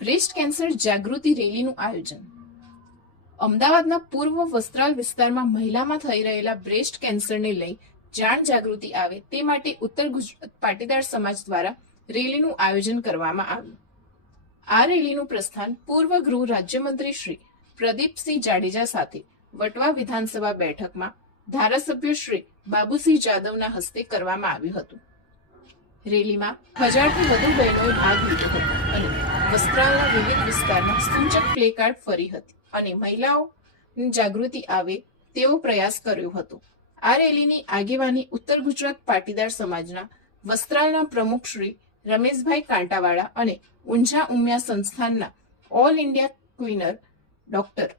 Breast cancer જાગૃતિ રેલીનું આયોજન. અમદાવાદના પૂર્વ વસ્ત્રાલ વિસ્તારમાં મહિલામાં થઈ રહેલા બ્રેસ્ટ કેન્સરને લઈ જાણ જાગૃતિ આવે તે માટે ઉત્તર ગુજરાત પાટીદાર સમાજ દ્વારા રેલીનું આયોજન કરવામાં આવ્યું. આ રેલીનું પ્રસ્થાન પૂર્વ ગૃહ રાજ્યમંત્રી શ્રી પ્રદીપસિંહ જાડેજા સાથે વટવા વિધાનસભા બેઠકમાં ધારાસભ્ય શ્રી બાબુસિંહ જાદવના હસ્તે કરવામાં આવ્યું હતું. રેલીમાં હજારથી વધુ બહેનોએ ભાગ લીધો હતો અને વસ્ત્રાલના વિવિધ વિસ્તારમાં સૂચક પ્લેકાર્ડ ફરી હતી અને મહિલાઓની જાગૃતિ આવે તેવો પ્રયાસ કર્યો હતો. આ રેલીની આગેવાની ઉત્તર ગુજરાત પાટીદાર સમાજના વસ્ત્રાલના પ્રમુખ શ્રી રમેશભાઈ કાંટાવાળા અને ઊંઝા ઉમિયા સંસ્થાનના ઓલ ઇન્ડિયા ક્વીનર ડોક્ટર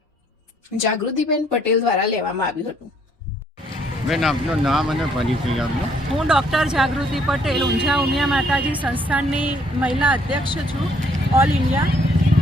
જાગૃતિબેન પટેલ દ્વારા લેવામાં આવ્યું હતું. હું. ડૉક્ટર જાગૃતિ પટેલ, ઊંઝા ઉમિયા માતાજી સંસ્થાનની મહિલા અધ્યક્ષ છું, ઓલ ઇન્ડિયા.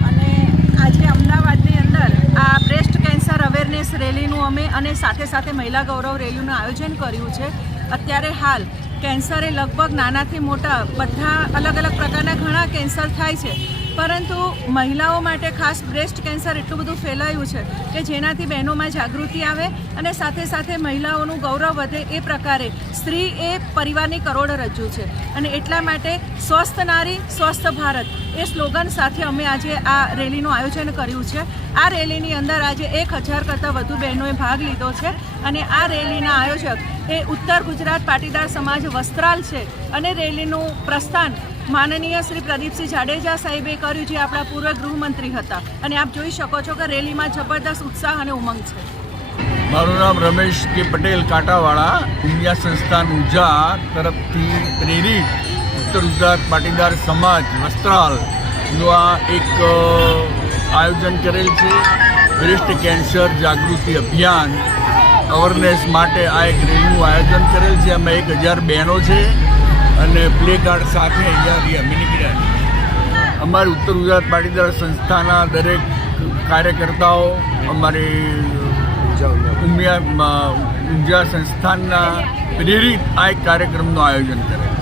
અને આજે અમદાવાદની અંદર આ બ્રેસ્ટ કેન્સર અવેરનેસ રેલીનું અમે અને સાથે સાથે મહિલા ગૌરવ રેલીનું આયોજન કર્યું છે. અત્યારે હાલ કેન્સરે લગભગ નાનાથી મોટા બધા અલગ અલગ પ્રકારના ઘણા કેન્સર થાય છે. પરંતુ મહિલાઓ માટે ખાસ બ્રેસ્ટ કેન્સર એટલું બધું ફેલાયું છે કે જેનાથી બહેનોમાં જાગૃતિ આવે અને સાથે સાથે મહિલાઓનું ગૌરવ વધે એ પ્રકારે સ્ત્રી એ પરિવારની કરોડરજ્જુ છે. અને એટલા માટે સ્વસ્થ નારી, સ્વસ્થ ભારત એ સ્લોગન સાથે અમે આજે આ રેલીનું આયોજન કર્યું છે. આ રેલીની અંદર આજે એક હજાર કરતાં વધુ બહેનોએ ભાગ લીધો છે અને આ રેલીના આયોજક એ ઉત્તર ગુજરાત પાટીદાર સમાજ વસ્ત્રાલ છે અને રેલીનું પ્રસ્થાન માનનીય શ્રી પ્રદીપસિંહ જાડેજા સાહેબે કર્યું જે આપણા પૂર્વ ગૃહમંત્રી હતા. અને આપ જોઈ શકો છો કે રેલીમાં જબરદસ્ત ઉત્સાહ અને ઉમંગ છે. મારું નામ રમેશ કે પટેલ કાંટાવાળા ઉમિયા સંસ્થાન ઉજા તરફથી પ્રેરિત ઉત્તર ગુજરાત પાટીદાર સમાજ વસ્ત્રાલનું આ એક આયોજન કરેલ છે. બ્રેસ્ટ કેન્સર જાગૃતિ અભિયાન અવેરનેસ માટે આ એક રેલીનું આયોજન કરેલ છે. અમે એક હજાર બહેનો છે. અને પ્લે કાર્ડ સાથે અહીંયાથી અમે નીકળ્યા અમારી ઉત્તર ગુજરાત પાટીદાર સંસ્થાના દરેક કાર્યકર્તાઓ, અમારી ઉમિયા ઊંઝા સંસ્થાનના પ્રેરિત આ એક કાર્યક્રમનું આયોજન કરે